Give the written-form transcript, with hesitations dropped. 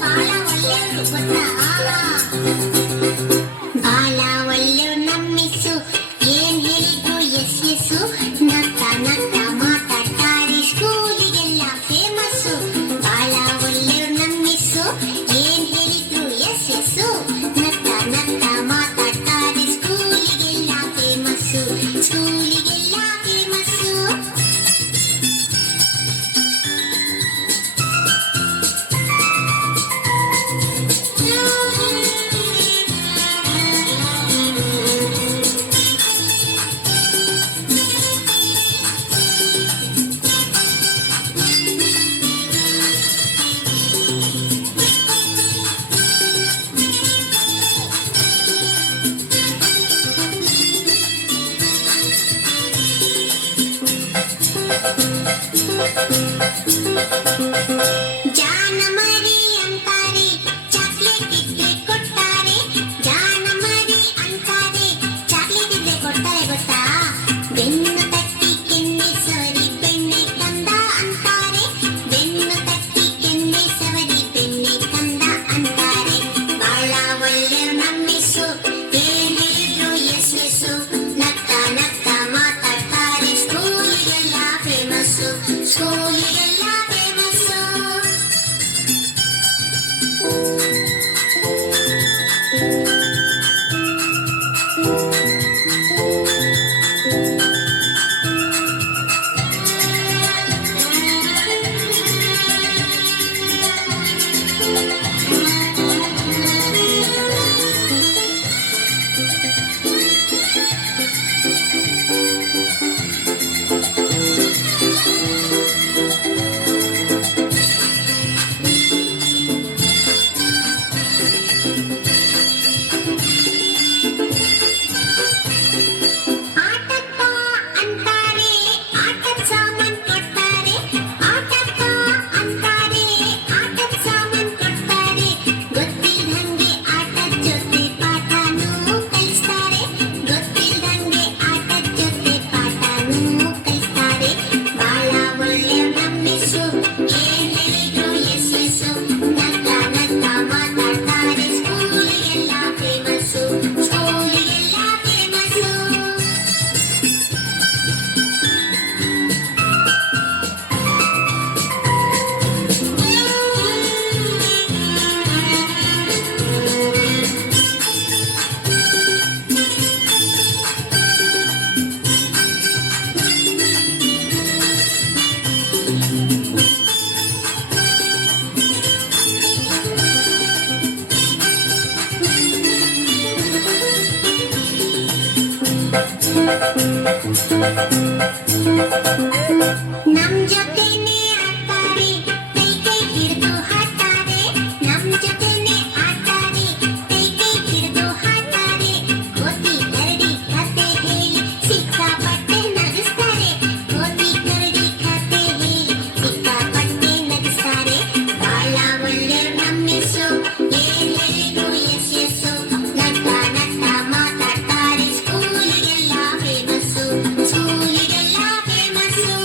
ಬಾಳ ಒಳ್ಳೆಯವರು ಗೊತ್ತಾ? ಬಾಳ ಒಳ್ಳೆಯವ್ರು ನಮ್ಮಿಸು, ಏನ್ ಹೇಳಿದ್ರು ಎಸ್ ಎಸ್ಸು, ನಕ್ಕ ನಕ್ಕ ಮಾತಾಡ್ತಾರೆ, ಸ್ಕೂಲಿಗೆಲ್ಲ ಫೇಮಸ್ಸು. ಬಾಳ ಒಳ್ಳೆಯವ್ರು ನಮ್ಮಿಸು, ಏನ್ ಹೇಳಿದ್ರು ಎಸ್ ಎಸ್ಸು, ನಕ್ಕ ನಕ್ಕ ಮಾತಾಡ್ತಾರೆ, ಸ್ಕೂಲಿಗೆಲ್ಲ ಫೇಮಸ್ಸು, ಸ್ಕೂಲಿಗೆಲ್ಲ ಫೇಮಸ್ಸು. ಜಾನ ಮರಿ ಅಂತಾರೆ, ಚಾಕ್ಲೇಟ್ ಇದ್ರೆ ಕೊಡ್ತಾರೆ, ಜಾನ ಮರಿ ಅಂತಾರೆ, ಚಾಕ್ಲೇಟ್ ಇದ್ರೆ ಕೊಡ್ತಾರೆ ಗೊತ್ತಾ? ಬೆನ್ನು ತಟ್ಟಿ ಕೆನ್ನೆ ಸವರಿ ಬೆಣ್ಣೆ ಕಂದ ಅಂತಾರೆ, ಬೆನ್ನು ತಟ್ಟಿ ಕೆನ್ನೆ ಸವರಿ ಬೆಣ್ಣೆ ಕಂದ ಅಂತಾರೆ. ಬಾಳ ಒಳ್ಳೆಯವ್ರು ನಮ್ಮಿಸು, ಏನ್ ಹೇಳಿದ್ರು ಎಸ್ ಎಸ್ಸು, ನಕ್ಕ ನಕ್ಕ ಮಾತಾಡ್ತಾರೆ, ಸ್ಕೂಲಿಗೆಲ್ಲ ಫೇಮಸ್ಸು, ಸ್ಕೂಲಿಗೆಲ್ಲ ಫೇಮಸ್ಸು. ಆಟಕ್ಕ ಅಂತಾರೆ, ಆಟದ ಸಾಮಾನ್ ಕೊಡ್ತಾರೆ, ಆಟಕ್ಕ ಅಂತಾರೆ, ಆಟದ ಸಾಮಾನ್ ಕೊಡ್ತಾರೆ, ಗೊತ್ತಿಲ್ದಂಗೆ ಆಟದ ಜೊತೆ ಪಾಠನೂ ಕಲಿಸ್ತಾರೆ, ಗೊತ್ತಿಲ್ದಂಗೆ ಆಟದ ಜೊತೆ ಪಾಠನೂ ಕಲಿಸ್ತಾರೆ. ಬಾಳ ಒಳ್ಳೆಯವ್ರು ನಮ್ಮಿಸು, ಏನ್ ಹೇಳಿದ್ರು ಎಸ್ ಎಸ್ಸು, ನಕ್ಕ ನಕ್ಕ ಮಾತಾಡ್ತಾರೆ, ಸ್ಕೂಲಿಗೆಲ್ಲ ಫೇಮಸ್ಸು, ಸ್ಕೂಲಿಗೆಲ್ಲ ಫೇಮಸ್ಸು. ನಮ್ ಜೊತೆನೆ ಆಡ್ತಾರೆ, ಕೈ ಕೈ ಹಿಡಿದು ಹಾಡ್ತಾರೆ, ನಮ್ ಜೊತೆನೆ ಆಡ್ತಾರೆ, ಕೈ ಕೈ ಹಿಡಿದು ಹಾಡ್ತಾರೆ, ಕೋತಿ ಕರಡಿ ಕತೆ ಹೇಳಿ ಸಿಕ್ಕಾಪಟ್ಟೆ ನಗಿಸ್ತಾರೆ, ಕೋತಿ ಕರಡಿ ಕತೆ ಹೇಳಿ ಸಿಕ್ಕಾಪಟ್ಟೆ ನಗಿಸ್ತಾರೆ. ಬಾಳ ಒಳ್ಳೆಯವ್ರು ನಮ್ಮಿಸು, ಏನ್ ಹೇಳಿದ್ರು ಎಸ್ ಎಸ್ಸು, ನಕ್ಕ ನಕ್ಕ ಮಾತಾಡ್ತಾರೆ, ಸ್ಕೂಲಿಗೆಲ್ಲ ಫೇಮಸ್ಸು, ಸ್ಕೂಲಿಗೆಲ್ಲ ಫೇಮಸ್ಸು.